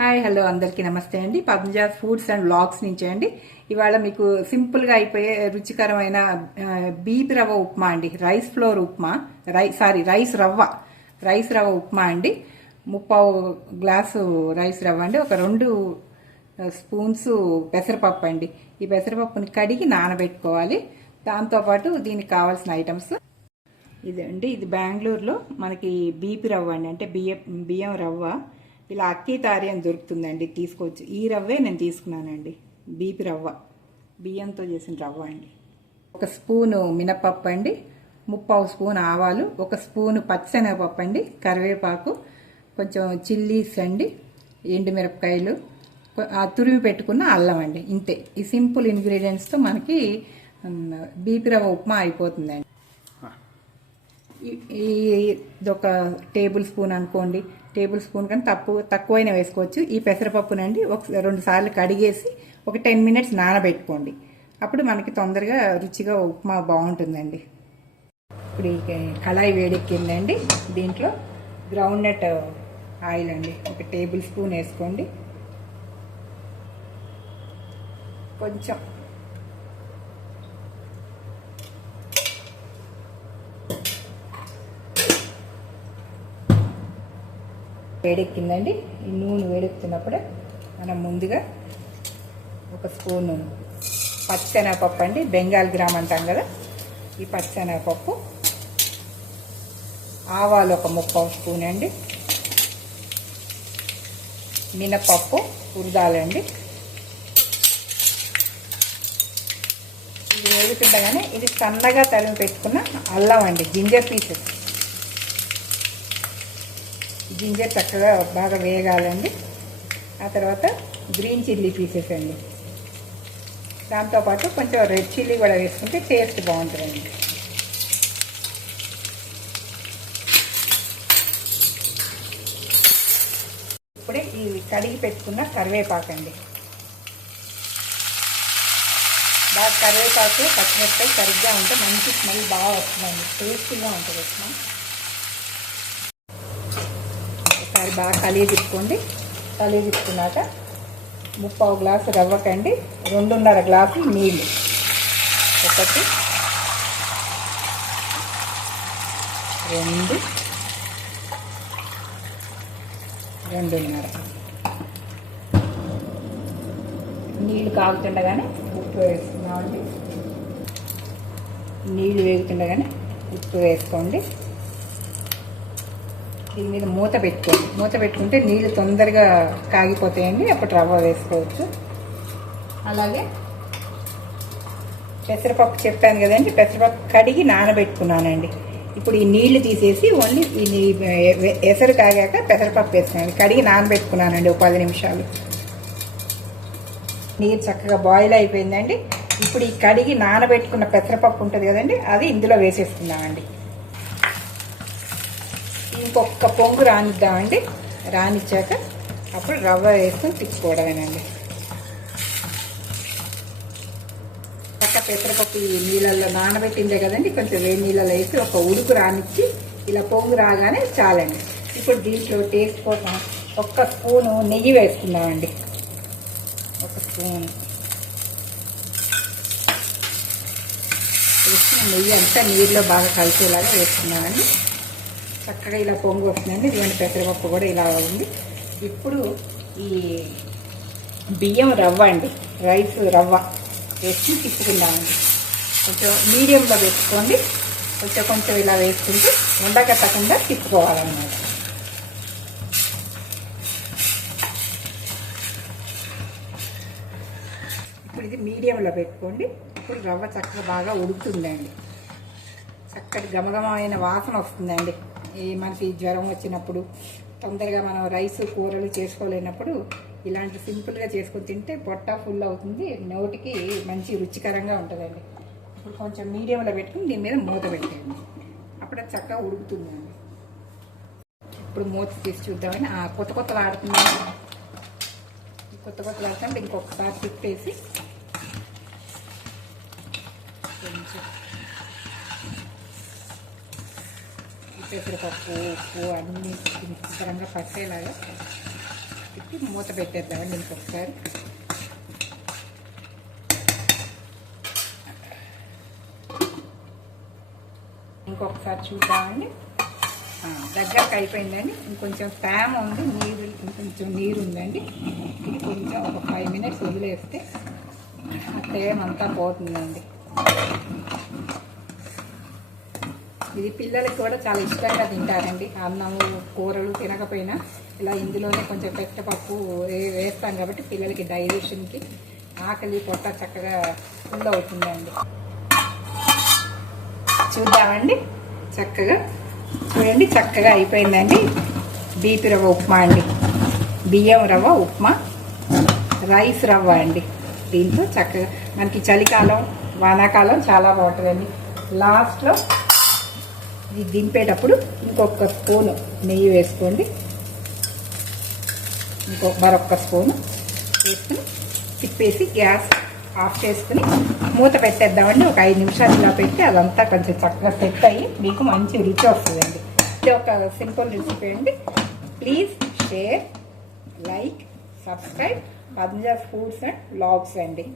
Hi hello అందరికీ నమస్తే అండి. పద్మజాస్ ఫుడ్స్ అండ్ వ్లాగ్స్ నుంచి అండి. ఇవాళ మీకు సింపుల్గా అయిపోయే రుచికరమైన బీపీ రవ్వ ఉప్మా అండి. రైస్ ఫ్లోర్ ఉప్మా, రైస్ రవ్వ ఉప్మా అండి. 3/4 గ్లాసు రైస్ రవ్వ అండి. ఒక 2 స్పూన్స్ పెసరపప్పు అండి. ఈ పెసరపప్పుని కడిగి నానబెట్టుకోవాలి. దాంతోపాటు దీనికి కావాల్సిన ఐటమ్స్ ఇదండి. ఇది బెంగళూరులో మనకి బీపీ రవ్వ అండి, అంటే బియ్యం రవ్వ. ఇలా అక్కి తారి అని దొరుకుతుందండి, తీసుకోవచ్చు. ఈ రవ్వే నేను తీసుకున్నానండి, బీపీ రవ్వ, బియ్యంతో చేసిన రవ్వ అండి. 1 స్పూను మినపప్పు అండి, 3/4 స్పూన్ ఆవాలు, 1 స్పూను పచ్చిశనగపప్పు అండి, కరివేపాకు, కొంచెం చిల్లీస్ అండి, ఎండుమిరపకాయలు, తురిమి పెట్టుకున్న అల్లం అండి. ఇంతే. ఈ సింపుల్ ఇంగ్రీడియంట్స్తో మనకి బీపీ రవ్వ ఉప్మా అయిపోతుందండి. ఇదొక టేబుల్ స్పూన్ అనుకోండి, టేబుల్ స్పూన్ కానీ తక్కువైనా వేసుకోవచ్చు. ఈ పెసరపప్పునండి 2 సార్లు కడిగేసి ఒక 10 మినిట్స్ నానబెట్టుకోండి. అప్పుడు మనకి తొందరగా రుచిగా ఉప్మా బాగుంటుందండి. ఇప్పుడు ఈ కళాయి వేడెక్కిందండి. దీంట్లో గ్రౌండ్ నట్ ఆయిల్ అండి 1 టేబుల్ స్పూన్ వేసుకోండి. కొంచెం వేడెక్కిందండి. ఈ నూనె వేడెక్కుతున్నప్పుడే మనం ముందుగా 1 స్పూను పచ్చిశనగపప్పు అండి, బెంగాల్ గ్రామ్ అంటాం కదా, ఈ పచ్చిశనగపప్పు, ఆవాలు 1 3/4 స్పూన్ అండి, మినపప్పు ఉరదాలండి. ఇది వేగుతుండగానే ఇది సన్నగా తరిమి పెట్టుకున్న అల్లం అండి, జింజర్ పీసెస్. జింజర్ చక్కగా బాగా వేగాలండి. ఆ తర్వాత గ్రీన్ చిల్లీ పీసెస్ అండి, దాంతోపాటు కొంచెం రెడ్ చిల్లీ కూడా వేసుకుంటే టేస్ట్ బాగుంటుందండి. ఇప్పుడే ఈ కడిగి పెట్టుకున్న కరివేపాకు అండి. బాగా కరివేపాకు పచ్చిమిరపకాయ సరిగ్గా ఉంటే మంచి స్మెల్ బాగా వస్తుందండి, టేస్టీగా ఉంటుంది ఉప్మా. ఒకసారి బాగా కలిగి తిప్పుకున్నాక 3/4 గ్లాసు రవ్వకండి 2.5 గ్లాసులు నీళ్ళు, 1 2 2.5 నీళ్ళు కాగుతుండగానే ఉప్పు వేసుకున్నామండి. నీళ్ళు వేగుతుండగానే ఉప్పు వేసుకోండి. దీని మీద మూత పెట్టుకుంటే నీళ్ళు తొందరగా కాగిపోతాయండి. అప్పుడు రవ్వ వేసుకోవచ్చు. అలాగే పెసరపప్పు చెప్పాను కదండి, పెసరపప్పు కడిగి నానబెట్టుకున్నానండి. ఇప్పుడు ఈ నీళ్లు తీసేసి ఓన్లీ ఈ ఎసరు కాగాక పెసరపప్పు వేసుకున్నాను. కడిగి నానబెట్టుకున్నానండి 10 నిమిషాలు. నీరు చక్కగా బాయిల్ అయిపోయిందండి. ఇప్పుడు ఈ కడిగి నానబెట్టుకున్న పెసరపప్పు ఉంటుంది కదండి, అది ఇందులో వేసేస్తున్నామండి. ఇంకొక పొంగు రానిద్దామండి. రానిచ్చాక అప్పుడు రవ్వ వేసుకొని తిప్పుకోవడమేనండి. పక్క పెసరపప్పు ఈ నీళ్ళల్లో నానబెట్టిందే కదండి, కొంచెం వేడి నీళ్ళలో వేసి ఒక ఉడుకు రానిచ్చి ఇలా పొంగు రాగానే చాలండి. ఇప్పుడు దీంట్లో టేస్ట్ కోసం 1 స్పూను నెయ్యి వేసుకుందామండి. 1 స్పూన్ వేసుకున్న నెయ్యి అంతా నీళ్ళలో బాగా కలిసేలాగా వేసుకున్నామండి. చక్కగా ఇలా పొంగు వస్తుందండి. ఇటువంటి పెసరపప్పు కూడా ఇలా ఉంది. ఇప్పుడు ఈ బియ్యం రవ్వ అండి, రైస్ రవ్వ వేసి తిప్పుకుందామండి. కొంచెం మీడియంలో పెట్టుకోండి. కొంచెం ఇలా వేసుకుంటూ ఉండకట్టకుండా తిప్పుకోవాలన్నమాట. ఇప్పుడు ఇది మీడియంలో పెట్టుకోండి. ఇప్పుడు రవ్వ చక్కగా బాగా ఉడుకుతుందండి. చక్కటి గమగమైన వాసన వస్తుందండి. మనకి జ్వరం వచ్చినప్పుడు, తొందరగా మనం రైస్ కూరలు చేసుకోలేనప్పుడు ఇలాంటి సింపుల్గా చేసుకొని తింటే పొట్ట ఫుల్ అవుతుంది, నోటికి మంచి రుచికరంగా ఉంటుందండి. ఇప్పుడు కొంచెం మీడియంలో పెట్టుకుని దీని మీద మూత పెట్టండి. అప్పుడు అది చక్కగా ఉడుకుతుందండి. ఇప్పుడు మూత తీసి చూద్దామని కొత్తలు ఆడుతున్నాను. కొత్తలు ఆడుతుంటే ఇంకొకసారి తిప్పేసి కొంచెం పెసరపప్పు, ఉప్పు అన్నీ శుభ్రంగా పట్టేలాగా తిప్పి మూత పెట్టేద్దామండి ఇంకొకసారి. ఇంకొకసారి చూద్దామండి. దగ్గరకు అయిపోయిందండి. ఇంకొంచెం తేమ ఉంది, ఇంకొంచెం నీరు ఉందండి. ఇది కొంచెం ఒక 5 మినిట్స్ వదిలేస్తే ఆ తేమ అంతా పోతుందండి. ఇది పిల్లలకి కూడా చాలా ఇష్టంగా తింటారండి. అన్నము కూరలు తినకపోయినా ఇలా ఇందులోనే కొంచెం పెసరపప్పు వేస్తాం కాబట్టి పిల్లలకి డైజెషన్కి ఆకలి పొట్ట చక్కగా ఫుల్ అవుతుందండి. చూద్దామండి. చక్కగా చూడండి, చక్కగా అయిపోయిందండి. బీపీ రవ్వ ఉప్మా అండి, బియ్యం రవ్వ ఉప్మా, రైస్ రవ్వ అండి. దీంతో చక్కగా మనకి చలికాలం వానాకాలం చాలా బాగుంటుందండి. లాస్ట్లో ఇది దింపేటప్పుడు ఇంకొక స్పూను నెయ్యి వేసుకోండి. మరొక స్పూను వేసుకుని తిప్పేసి గ్యాస్ ఆఫ్ చేసుకుని మూత పెట్టేద్దామండి. ఒక 5 నిమిషాలు ఇలా పెట్టి అదంతా కొంచెం చక్కగా సెట్ అయ్యి మీకు మంచి రుచి వస్తుందండి. ఇది ఒక సింపుల్ రెసిపీ అండి. Please share, like, subscribe Padmaja's foods and vlogs అండి.